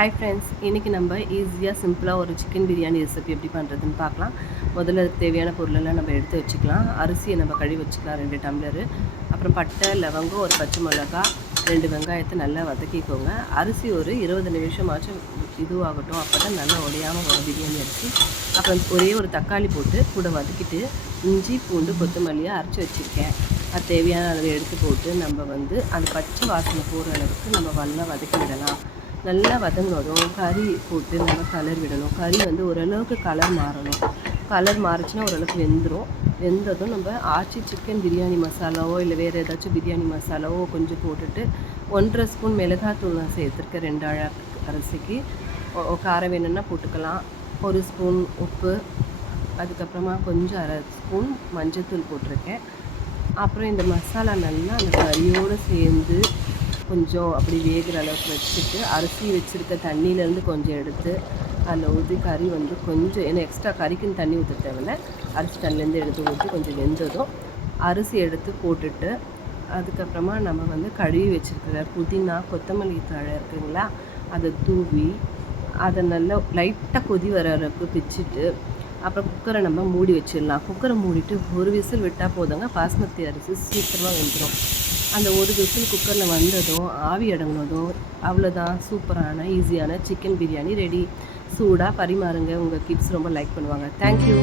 Hi friends, இன்றைக்கி நம்ம ஈஸியாக சிம்பிளாக ஒரு சிக்கன் பிரியாணி ரெசிபி எப்படி பண்ணுறதுன்னு பார்க்கலாம். முதல்ல அதுக்கு தேவையான பொருளெல்லாம் நம்ம எடுத்து வச்சுக்கலாம். அரிசியை நம்ம கழுவி வச்சுக்கலாம் 2 டம்ளரு. அப்புறம் பட்டை, லவங்கம், ஒரு பச்சை மிளகா, 2 வெங்காயத்தை நல்லா வதக்கிக்கோங்க. அரிசி ஒரு 20 நிமிஷமாச்சும் இதுவாகட்டும், அப்போ தான் நல்லா உடையாமல் வரும் பிரியாணி அரிசி. அப்புறம் ஒரே ஒரு தக்காளி போட்டு கூட வதக்கிட்டு இஞ்சி, பூண்டு, கொத்தமல்லியை அரைச்சி வச்சுருக்கேன். அது தேவையான அளவு எடுத்து போட்டு நம்ம அந்த பச்சை வாசனை போகிற அளவுக்கு நம்ம நல்லா வதக்கி விடலாம். நல்லா வதங்கினதும் கறி போட்டு நம்ம கலர் விடணும். கறி ஓரளவுக்கு கலர் மாறணும். கலர் மாறிச்சுன்னா ஓரளவுக்கு வெந்ததும் நம்ம ஆச்சி சிக்கன் பிரியாணி மசாலாவோ இல்லை வேறு ஏதாச்சும் பிரியாணி மசாலாவோ கொஞ்சம் போட்டுட்டு 1.5 ஸ்பூன் மிளகாத்தூள் நான் சேர்த்துருக்கேன். 2 அரிசிக்கு. காரம் வேணும்னா போட்டுக்கலாம். 1 ஸ்பூன் உப்பு, அதுக்கப்புறமா கொஞ்சம் 1/2 ஸ்பூன் மஞ்சள்தூள் போட்டிருக்கேன். அப்புறம் இந்த மசாலா நல்லா அந்த கறியோடு சேர்ந்து கொஞ்சம் அப்படி வேகிற அளவுக்கு வச்சுட்டு அரிசி வச்சுருக்க தண்ணியிலேருந்து கொஞ்சம் எடுத்து அதில் ஊற்றி கறி கொஞ்சம் ஏன்னா எக்ஸ்ட்ரா கறிக்குன்னு தண்ணி ஊற்ற தேவையில்ல. அரிசி தண்ணிலேருந்து எடுத்து ஊற்றி கொஞ்சம் வெந்ததும் அரிசி எடுத்து போட்டுட்டு அதுக்கப்புறமா நம்ம கழுவி வச்சுருக்கிற புதினா, கொத்தமல்லி தழை இருக்குங்களா, அதை தூவி அதை நல்லா லைட்டாக கொதி வர அளவுக்கு பிச்சுட்டு அப்புறம் குக்கரை நம்ம மூடி வச்சிடலாம். குக்கரை மூடிட்டு ஒரு விசில் விட்டால் போதுங்க. பாஸ்மதி அரிசி சீக்கிரமாக வெந்துடும். அந்த ஒரு விசில் குக்கரில் வந்ததும் ஆவி அடங்கினதும் அவ்வளோதான், சூப்பரான ஈஸியான சிக்கன் பிரியாணி ரெடி. சூடாக பரிமாறுங்க. உங்கள் கிட்ஸ் ரொம்ப லைக் பண்ணுவாங்க. தேங்க்யூ.